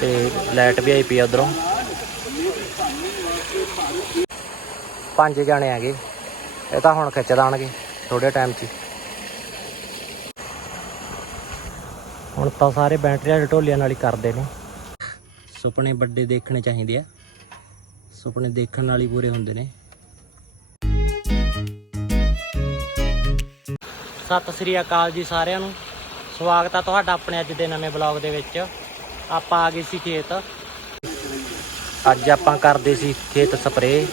ਤੇ ਲਾਈਟ ਵੀ ਆਈ ਪਈ ਆ ਉਧਰੋਂ। ਪੰਜ ਜਾਣੇ ਹੈਗੇ। ਇਹ ਤਾਂ ਹੁਣ ਖਿੱਚ ਦਾਣਗੇ ਥੋੜੇ ਟਾਈਮ 'ਚ ਹੁਣ ਤਾਂ ਸਾਰੇ ਬੈਟਰੀਆਂ ਢੋਲੀਆਂ ਨਾਲ ਹੀ ਕਰਦੇ ਨੇ। ਸੁਪਨੇ ਵੱਡੇ ਦੇਖਣੇ ਚਾਹੀਦੇ ਆ। ਸੁਪਨੇ ਦੇਖਣ ਨਾਲ ਹੀ ਪੂਰੇ ਹੁੰਦੇ ਨੇ। ਸਤਿ ਸ੍ਰੀ ਅਕਾਲ ਜੀ ਸਾਰਿਆਂ ਨੂੰ। ਸਵਾਗਤ ਆ ਤੁਹਾਡਾ ਆਪਣੇ ਅੱਜ ਦੇ ਨਵੇਂ ਬਲੌਗ ਦੇ ਵਿੱਚ। ਆਪਾਂ ਆ ਗਏ ਸੀ ਖੇਤ। ਅੱਜ ਆਪਾਂ ਕਰਦੇ ਸੀ ਖੇਤ ਸਪਰੇ।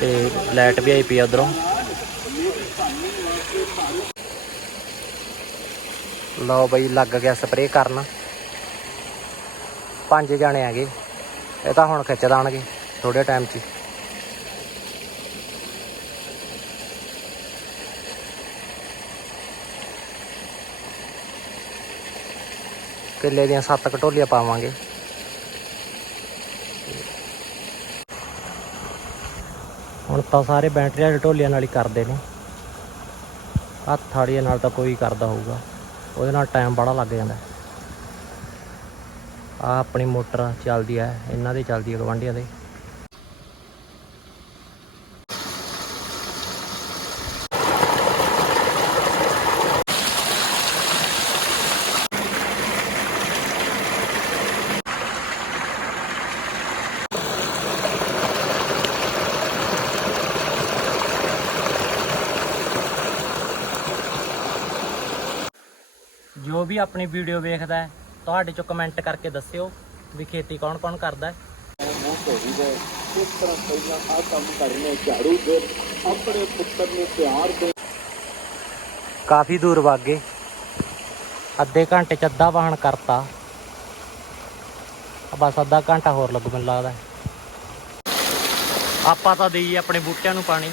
ਤੇ ਲਾਈਟ ਵੀ ਆਈ ਪਈ ਉਧਰੋਂ। ਲਓ ਬਈ, ਲੱਗ ਗਿਆ ਸਪਰੇ ਕਰਨ। ਪੰਜ ਜਾਣੇ ਹੈਗੇ। ਇਹ ਤਾਂ ਹੁਣ ਖਿੱਚ ਦਾਣਗੇ ਥੋੜੇ ਟਾਈਮ 'ਚ ਕਿੱਲੇ ਦੀਆਂ ਸੱਤ ਕਟੋਲੀਆਂ ਪਾਵਾਂਗੇ। ਹੁਣ ਤਾਂ ਸਾਰੇ ਬੈਟਰੀਆਂ ਢੋਲੀਆਂ ਨਾਲ ਹੀ ਕਰਦੇ ਨੇ। ਹੱਥ ਥਾੜੀਆਂ ਨਾਲ ਤਾਂ ਕੋਈ ਕਰਦਾ ਹੋਊਗਾ। ਉਹਦੇ ਨਾਲ ਟਾਈਮ ਬੜਾ ਲੱਗ ਜਾਂਦਾ। ਆ ਆਪਣੀ ਮੋਟਰ ਚੱਲਦੀ ਹੈ ਇਹਨਾਂ ਦੀ ਚੱਲਦੀ ਹੈ ਗਵਾਂਢੀਆਂ ਦੇ ਜੋ ਵੀ ਆਪਣੀ ਵੀਡੀਓ ਵੇਖਦਾ ਹੈ, ਤੁਹਾਡੇ ਚੋਂ ਕਮੈਂਟ ਕਰਕੇ ਦੱਸਿਓ ਵੀ ਖੇਤੀ ਕੌਣ ਕੌਣ ਕਰਦਾ ਹੈ। ਕਿਸ ਤਰ੍ਹਾਂ ਪਹਿਲਾਂ ਆ ਕੰਮ ਕਰਨੇ ਝਾੜੂ ਦੇ ਆਪਣੇ ਪੁੱਤਰ ਨੂੰ ਪਿਆਰ ਦੇ ਕਾਫੀ ਦੂਰ ਵਗ ਗਏ। ਅੱਧੇ ਘੰਟੇ ਚ ਅੱਧਾ ਵਾਹਣ ਕਰਤਾ। ਬਸ ਅੱਧਾ ਘੰਟਾ ਹੋਰ ਲੱਗੂ ਮੈਨੂੰ ਲੱਗਦਾ ਆਪਾਂ ਤਾਂ ਦੇਈ ਆਪਣੇ ਬੂਟਿਆਂ ਨੂੰ ਪਾਣੀ।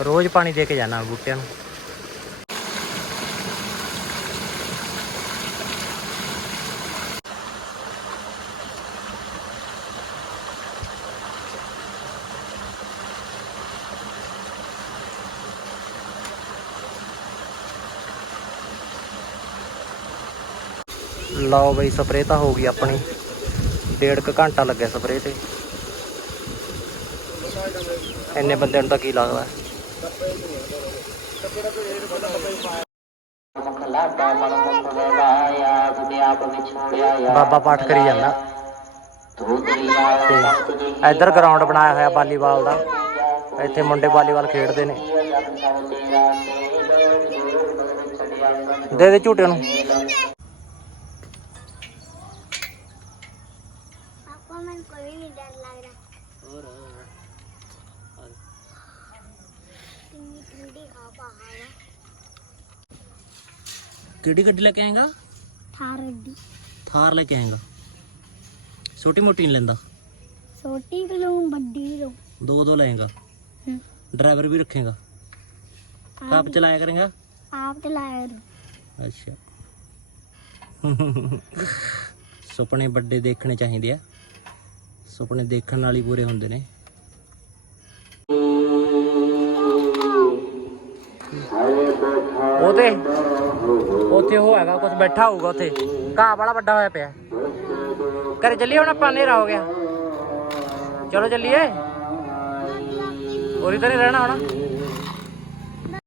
ਰੋਜ਼ ਪਾਣੀ ਦੇ ਕੇ ਜਾਣਾ ਬੂਟਿਆਂ ਨੂੰ। ਲਓ ਬਈ ਸਪਰੇਅ ਤਾਂ ਹੋ ਗਈ ਆਪਣੀ। ਡੇਢ ਕੁ ਘੰਟਾ ਲੱਗਿਆ ਸਪਰੇਅ ਤੇ। ਇੰਨੇ ਬੰਦਿਆਂ ਨੂੰ ਤਾਂ ਕੀ ਲੱਗਦਾ। ਬਾਬਾ ਪਾਠ ਕਰੀ ਜਾਂਦਾ। ਤੇ ਇੱਧਰ ਗਰਾਊਂਡ ਬਣਾਇਆ ਹੋਇਆ ਵਾਲੀਬਾਲ ਦਾ। ਇੱਥੇ ਮੁੰਡੇ ਵਾਲੀਬਾਲ ਖੇਡਦੇ ਨੇ। ਦੇ ਦੇ ਝੂਟੇ ਨੂੰ ਕਿਹੜੀ ਗੱਡੀ ਲੈ ਕੇ ਆਏਗਾ? ਥਾਰ ਗੱਡੀ। ਥਾਰ ਲੈ ਕੇ ਆਏਗਾ। ਛੋਟੀ ਮੋਟੀ ਨਹੀਂ ਲੈਂਦਾ? ਛੋਟੀ ਵੀ ਲਊਂ ਵੱਡੀ ਵੀ ਦੋ ਦੋ ਲੈਏਗਾ। ਹੂੰ। ਡਰਾਈਵਰ ਵੀ ਰੱਖੇਗਾ। ਆਪ ਚਲਾਇਆ ਕਰੇਗਾ? ਆਪ ਤੇ ਕਰੋ। ਅੱਛਾ। ਸੁਪਨੇ ਵੱਡੇ ਦੇਖਣੇ ਚਾਹੀਦੇ ਆ। ਸੁਪਨੇ ਦੇਖਣ ਨਾਲ ਹੀ ਪੂਰੇ ਹੁੰਦੇ ਨੇ। ਉਹਤੇ ਉੱਥੇ ਉਹ ਹੈਗਾ ਕੁਝ ਬੈਠਾ ਹੋਊਗਾ ਉੱਥੇ। ਘਾਹ ਬੜਾ ਵੱਡਾ ਹੋਇਆ ਪਿਆ। ਘਰੇ ਚੱਲੀਏ ਹੁਣ ਆਪਾਂ, ਹਨੇਰਾ ਹੋ ਗਿਆ। ਚਲੋ ਚੱਲੀਏ। ਉਰੀ ਤਾਂ ਨਹੀਂ ਰਹਿਣਾ ਹੁਣ?